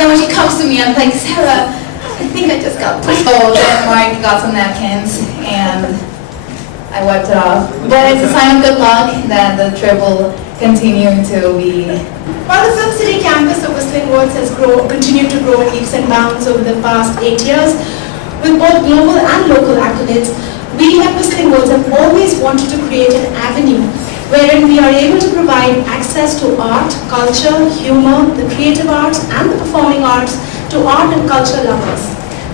then when she comes to me, I'm like, Sarah, I think I just got pushed. So then Mark got some napkins and I wiped it off. But it's a sign of good luck that the trip will continue to be. While the Film City campus of Whistling Woods has continued to grow in leaps and bounds over the past 8 years, with both global and local accolades, we at Whistling Woods have always wanted to create an avenue wherein we are able to provide access to art, culture, humor, the creative arts and the performing arts to art and culture lovers.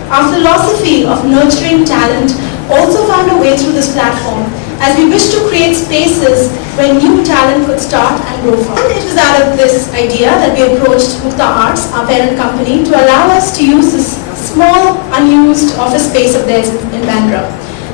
Our philosophy of nurturing talent also found a way through this platform, as we wish to create spaces where new talent could start and grow from. It was out of this idea that we approached Mukta Arts, our parent company, to allow us to use this small, unused office space of theirs in Bandra.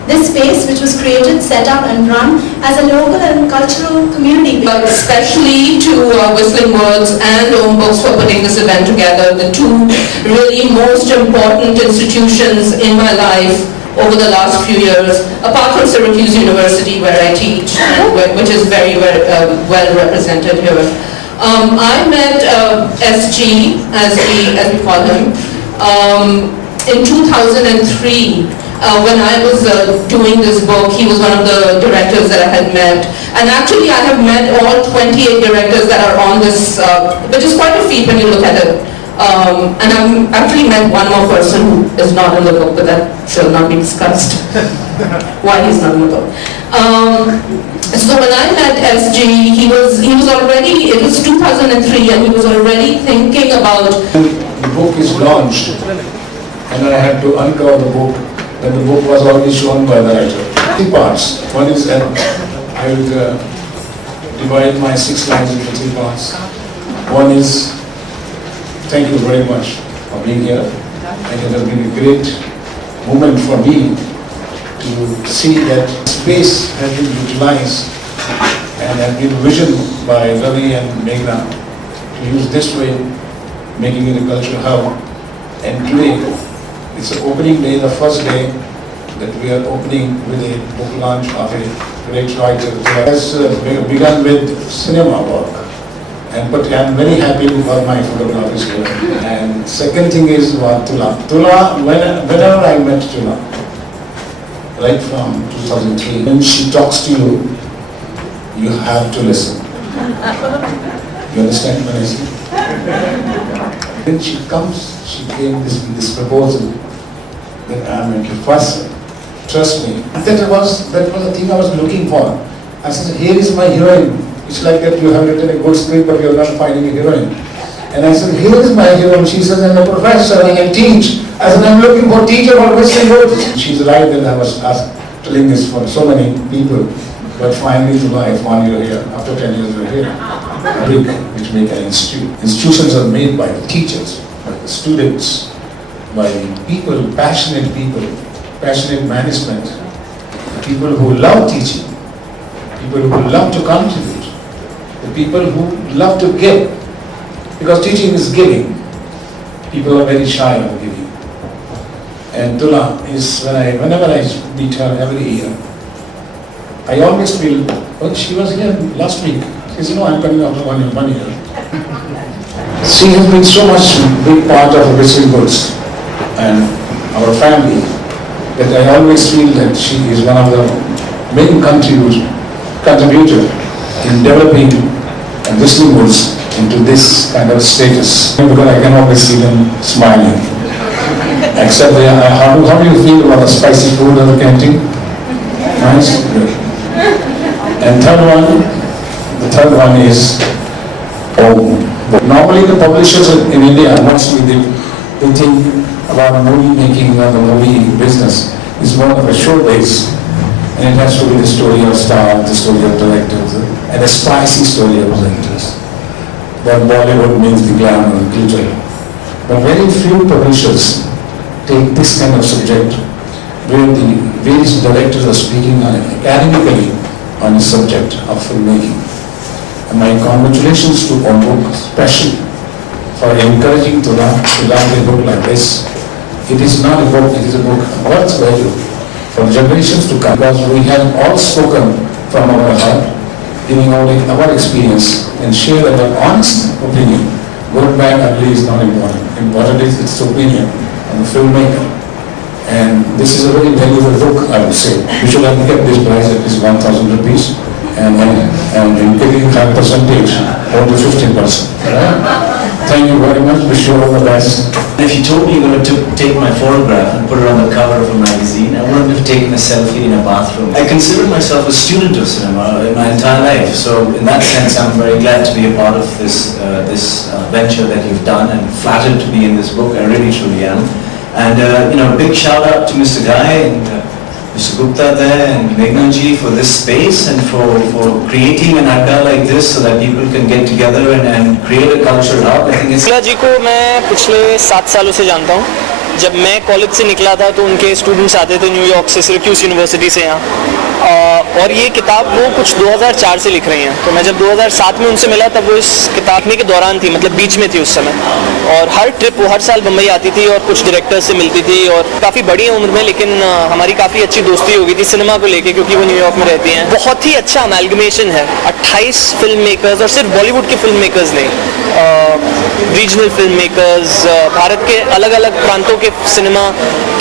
This space, which was created, set up and run as a local and cultural community. Especially to Whistling Woods and Om Books for putting this event together, the two really most important institutions in my life over the last few years, apart from Syracuse University where I teach, and which is very well represented here. I met SG, as we call him, in 2003. When I was doing this book, he was one of the directors that I had met. And actually I have met all 28 directors that are on this, which is quite a feat when you look at it. And I've actually met one more person who is not in the book, but that shall not be discussed, why he's not in the book. So when I met SG, he was already, it was 2003, and he was already thinking about... The book is launched, and I had to uncover the book. And the book was already shown by the writer. 3 parts. One is that I will divide my 6 lines into 3 parts. One is, thank you very much for being here. And it has been a great moment for me to see that space has been utilized and has been visioned by Ravi and Meghna to use this way, making it a cultural hub. And today, it's the opening day, the first day that we are opening with a book launch of a great writer who has begun with cinema work. But I'm very happy for my photographers here. And second thing is Tula. Tula, whenever I met Tula, right from 2003, when she talks to you, you have to listen. You understand what I say? When she comes, she came with this proposal that I'm going to first trust me. That was the thing I was looking for. I said, here is my heroine. It's like that you have written a good script but you're not finding a heroine. And I said, here is my heroine. She says, I'm a professor, I can teach. I said, I'm looking for a teacher for Whistling Woods. She's right that I was telling this for so many people. But finally, I found you here. After 10 years, we're here. Brick, which make an institute. Institutions are made by the teachers, by the students, by people, passionate management, people who love teaching, people who love to contribute, the people who love to give. Because teaching is giving. People are very shy of giving. And Tula is, whenever I meet her every year, I always feel, well, she was here last week. She said, no, I'm coming after 1 year. She has been so much big part of Whistling Woods and our family that I always feel that she is one of the main contributor in developing Whistling Woods into this kind of status. Because I can always see them smiling. Except how do you feel about the spicy food at the canteen? Nice? Good. And the third one is Om. Normally the publishers in India, mostly they think about movie making or the movie business is more of a show base, and it has to be the story of stars, the story of directors, and a spicy story of presenters. That Bollywood means the glamour and glitter. But very few publishers take this kind of subject where the various directors are speaking academically on the subject of filmmaking. And my congratulations to Om Book, especially for encouraging to write a book like this. It is not a book, it is a book of worth value for generations to come, because we have all spoken from our heart, giving out our experience and share our honest opinion good, bad, ugly is not important. Important is its opinion on the filmmaker. And this is a very valuable book, I would say. You should have kept this price at least 1,000 rupees and in taking 5%, or to 15%. Right? Thank you very much. Wish you all the best. If you told me you were going to take my photograph and put it on the cover of a magazine, I wouldn't have taken a selfie in a bathroom. I consider myself a student of cinema in my entire life, so in that sense I'm very glad to be a part of this venture that you've done, and flattered to be in this book. I really truly am. And big shout out to Mr. Guy and Mr. Gupta there and Meghna ji for this space and for creating an adda like this so that people can get together and create a cultural hub. I think it's Shukla जी को मैं पिछले 7 सालों से जानता हूँ। जब मैं कॉलेज से निकला था तो उनके स्टूडेंट्स आते थे न्यूयॉर्क से, सिरक्यूज यूनिवर्सिटी से यहाँ, और ये किताब वो कुछ 2004 से लिख रही हैं। तो मैं जब 2007 में उनसे मिला तब वो इस किताब लिखने के दौरान थी, मतलब बीच में थी उस समय। और हर ट्रिप वो हर साल बम्बई आती थी और कुछ डायरेक्टर्स से मिलती थी, और काफ़ी बड़ी उम्र में, लेकिन हमारी काफ़ी अच्छी दोस्ती हो गई थी सिनेमा को लेके, क्योंकि वो न्यूयॉर्क में रहती हैं। बहुत ही अच्छा अमेलगमेशन है 28 फिल्म मेकर्स, और सिर्फ बॉलीवुड के फिल्म मेकर्स नहीं, रीजनल फिल्म मेकर्स, भारत के अलग अलग प्रांतों के सिनेमा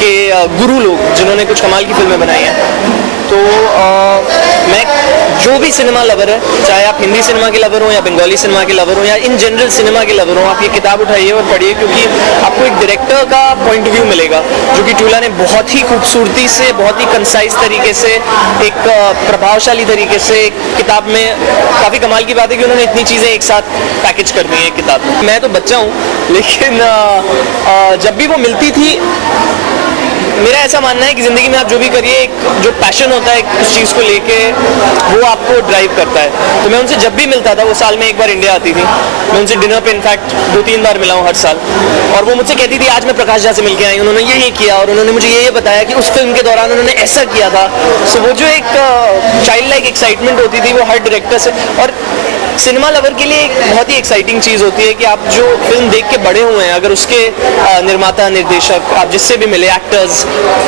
के गुरु लोग जिन्होंने कुछ कमाल की फिल्में बनाई हैं। तो मैं जो भी सिनेमा लवर है, चाहे आप हिंदी सिनेमा के लवर हो या बंगाली सिनेमा के लवर हो या इन जनरल सिनेमा के लवर हो, आप ये किताब उठाइए और पढ़िए, क्योंकि आपको एक डायरेक्टर का पॉइंट ऑफ व्यू मिलेगा, जो कि ट्यूला ने बहुत ही खूबसूरती से, बहुत ही कंसाइज तरीके से, एक प्रभावशाली तरीके से किताब में, काफ़ी कमाल की बात है कि उन्होंने इतनी चीज़ें एक साथ पैकेज कर दी हैं किताब में। मैं तो बच्चा हूँ, लेकिन जब भी वो मिलती थी, मेरा ऐसा मानना है कि ज़िंदगी में आप जो भी करिए, एक जो पैशन होता है उस चीज़ को लेके, वो आपको ड्राइव करता है। तो मैं उनसे जब भी मिलता था, वो साल में एक बार इंडिया आती थी, मैं उनसे डिनर पे इनफैक्ट 2-3 बार मिला हूँ हर साल, और वो मुझसे कहती थी आज मैं प्रकाश झा से मिल के आई, उन्होंने ये किया, और उन्होंने मुझे ये बताया कि उस फिल्म के दौरान उन्होंने ऐसा किया था। सो वो जो एक चाइल्ड लाइक एक्साइटमेंट होती थी वो हर डायरेक्टर से, और सिनेमा लवर के लिए एक बहुत ही एक्साइटिंग चीज़ होती है कि आप जो फिल्म देख के बड़े हुए हैं, अगर उसके निर्माता, निर्देशक, आप जिससे भी मिले, एक्टर्स,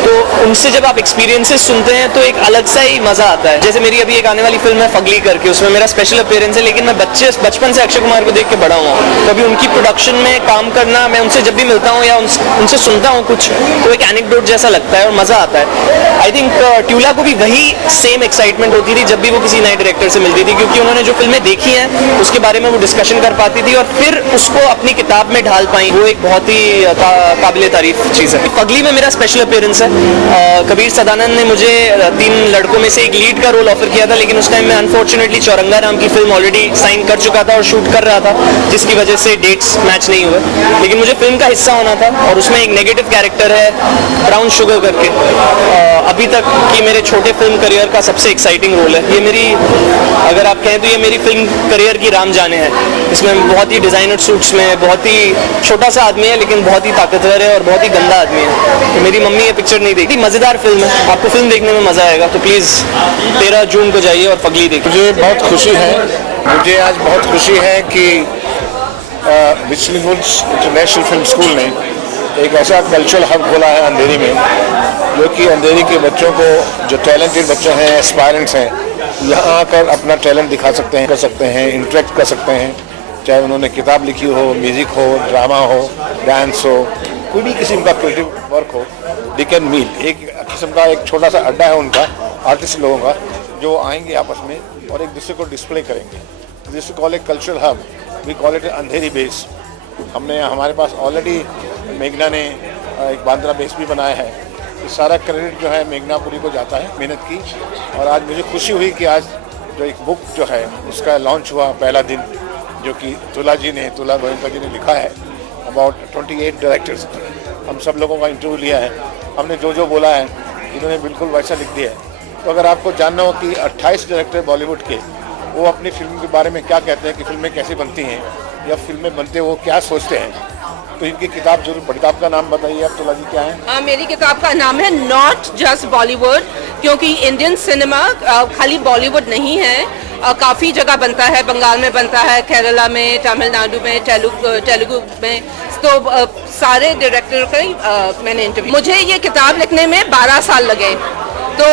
तो उनसे जब आप एक्सपीरियंसेस सुनते हैं तो एक अलग सा ही मज़ा आता है। जैसे मेरी अभी एक आने वाली फिल्म है फगली करके, उसमें मेरा स्पेशल अपीयरेंस है, लेकिन मैं बचपन से अक्षय कुमार को देख के बड़ा हुआ हूँ। तो अभी उनकी प्रोडक्शन में काम करना, मैं उनसे जब भी मिलता हूँ या उनसे सुनता हूँ कुछ, तो एक एनेक्डोट जैसा लगता है और मज़ा आता है। आई थिंक ट्यूला को भी वही सेम एक्साइटमेंट होती थी जब भी वो किसी नए डायरेक्टर से मिलती थी, क्योंकि उन्होंने जो फिल्में देखी हैं उसके बारे में वो डिस्कशन कर पाती थी और फिर उसको अपनी किताब में ढाल पाई। वो एक बहुत ही काबिले तारीफ चीज़ है। फगली में मेरा स्पेशल अपीयरेंस है। कबीर सदानंद ने मुझे 3 लड़कों में से एक लीड का रोल ऑफर किया था, लेकिन उस टाइम में अनफॉर्चुनेटली चौरंगा नाम की फिल्म ऑलरेडी साइन कर चुका था और शूट कर रहा था, जिसकी वजह से डेट्स मैच नहीं हुए। लेकिन मुझे फिल्म का हिस्सा होना था, और उसमें एक नेगेटिव कैरेक्टर है ब्राउन शुगर करके, अभी तक की मेरे छोटे फिल्म करियर का सबसे एक्साइटिंग रोल है। ये मेरी, अगर आप कहें तो ये मेरी फिल्म करियर की राम जाने है। इसमें बहुत ही डिज़ाइनर सूट्स में, बहुत ही छोटा सा आदमी है लेकिन बहुत ही ताकतवर है और बहुत ही गंदा आदमी है। तो मेरी मम्मी ये पिक्चर नहीं देखती। मज़ेदार फिल्म है, आपको फिल्म देखने में मज़ा आएगा, तो प्लीज़ 13 जून को जाइए और फगली देखिए। मुझे बहुत खुशी है, मुझे आज बहुत खुशी है कि Whistling Woods International Film School ने एक ऐसा कल्चरल हब खोला है अंधेरी में, जो कि अंधेरी के बच्चों को, जो टैलेंटेड बच्चे हैं, एस्पायरेंट्स हैं, यहाँ आकर अपना टैलेंट दिखा सकते हैं, कर सकते हैं, इंटरेक्ट कर सकते हैं। चाहे उन्होंने किताब लिखी हो, म्यूज़िक हो, ड्रामा हो, डांस हो, कोई भी किस्म का क्रिएटिव वर्क हो, दे कैन मीट। एक किस्म का एक छोटा सा अड्डा है उनका, आर्टिस्ट लोगों का, जो आएंगे आपस में और एक दूसरे को डिस्प्ले करेंगे। This call a cultural hub, we call it Andheri base. हमने, हमारे पास ऑलरेडी मेघना ने एक बांद्रा बेस भी बनाया है। ये सारा क्रेडिट जो है मेघनापुरी को जाता है, मेहनत की। और आज मुझे खुशी हुई कि आज जो एक बुक जो है उसका लॉन्च हुआ पहला दिन, जो कि तुला गोयनका जी ने लिखा है, अबाउट 28 डायरेक्टर्स। हम सब लोगों का इंटरव्यू लिया है, हमने जो जो बोला है इन्होंने बिल्कुल वैसा लिख दिया है। तो अगर आपको जानना हो कि 28 डायरेक्टर बॉलीवुड के, वो अपनी फिल्म के बारे में क्या कहते हैं कि फिल्में कैसी बनती हैं या फिल्में बनते वो क्या सोचते हैं, तो इनकी किताब जरूर पढ़िए। किताब का नाम बताइए आप, तुला जी, क्या है? मेरी किताब का नाम है नॉट जस्ट बॉलीवुड, क्योंकि इंडियन सिनेमा खाली बॉलीवुड नहीं है, काफ़ी जगह बनता है। बंगाल में बनता है, केरला में, तमिलनाडु में, तेलुगु में, तो सारे डायरेक्टर का मैंने इंटरव्यू। मुझे ये किताब लिखने में 12 साल लगे, तो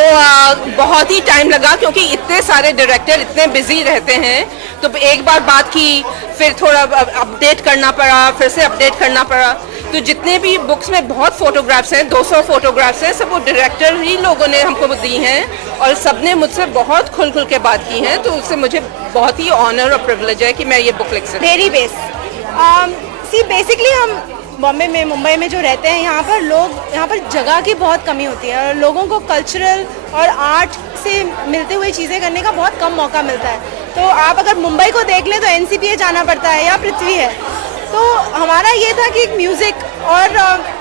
बहुत ही टाइम लगा क्योंकि इतने सारे डायरेक्टर इतने बिजी रहते हैं, तो एक बार बात की, फिर थोड़ा अपडेट करना पड़ा, फिर से अपडेट करना पड़ा। तो जितने भी बुक्स में बहुत फोटोग्राफ्स हैं, 200 फोटोग्राफ्स हैं, सब वो डायरेक्टर ही लोगों ने हमको दी हैं और सबने मुझसे बहुत खुल के बात की है, तो उससे मुझे बहुत ही ऑनर और प्रिविलेज है कि मैं ये बुक लिख सकती हूँ। डेरी बेस सी बेसिकली हम बॉम्बे में, मुंबई में जो रहते हैं, यहाँ पर जगह की बहुत कमी होती है और लोगों को कल्चरल और आर्ट से मिलते हुए चीज़ें करने का बहुत कम मौका मिलता है। तो आप अगर मुंबई को देख लें तो NCPA जाना पड़ता है या पृथ्वी है। तो हमारा ये था कि एक म्यूज़िक और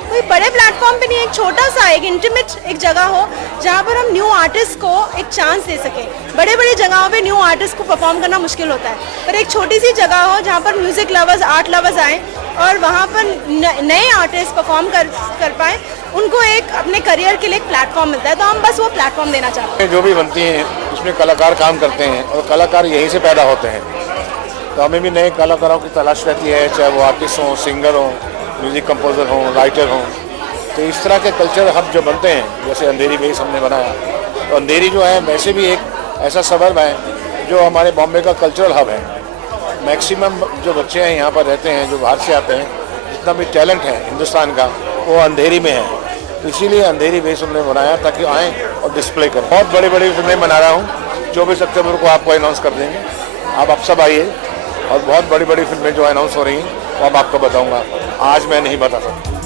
कोई बड़े प्लेटफॉर्म पे नहीं, एक छोटा सा एक इंटीमेट एक जगह हो जहाँ पर हम न्यू आर्टिस्ट को एक चांस दे सकें। बड़े बड़े जगहों पे न्यू आर्टिस्ट को परफॉर्म करना मुश्किल होता है, पर एक छोटी सी जगह हो जहाँ पर म्यूज़िक लवर्स, आर्ट लवर्स आएँ और वहाँ पर नए आर्टिस्ट परफॉर्म कर पाएँ, उनको एक अपने करियर के लिए एक प्लेटफॉर्म मिलता है। तो हम बस वो प्लेटफॉर्म देना चाहते हैं। जो भी बनती हैं उसमें कलाकार काम करते हैं और कलाकार यहीं से पैदा होते हैं, तो हमें भी नए कलाकारों की तलाश रहती है, चाहे वो आर्टिस्ट हों, सिंगर हों, म्यूज़िक कंपोजर हों, राइटर हों। तो इस तरह के कल्चर हब जो बनते हैं, जैसे अंधेरी बेस हमने बनाया, तो अंधेरी जो है वैसे भी एक ऐसा सबर्ब है जो हमारे बॉम्बे का कल्चरल हब है। मैक्सिमम जो बच्चे हैं यहाँ पर रहते हैं, जो बाहर से आते हैं, जितना भी टैलेंट है हिंदुस्तान का वो अंधेरी में है, तो इसीलिए अंधेरी बेस हमने बनाया ताकि आएँ और डिस्प्ले करें। बहुत बड़ी बड़ी फिल्में बना रहा हूँ, 24 अक्टूबर को आपको अनाउंस कर देंगे, आप सब आइए। और बहुत बड़ी बड़ी फिल्में जो अनाउंस हो रही हैं वो अब आपको बताऊंगा, आज मैं नहीं बता सकता।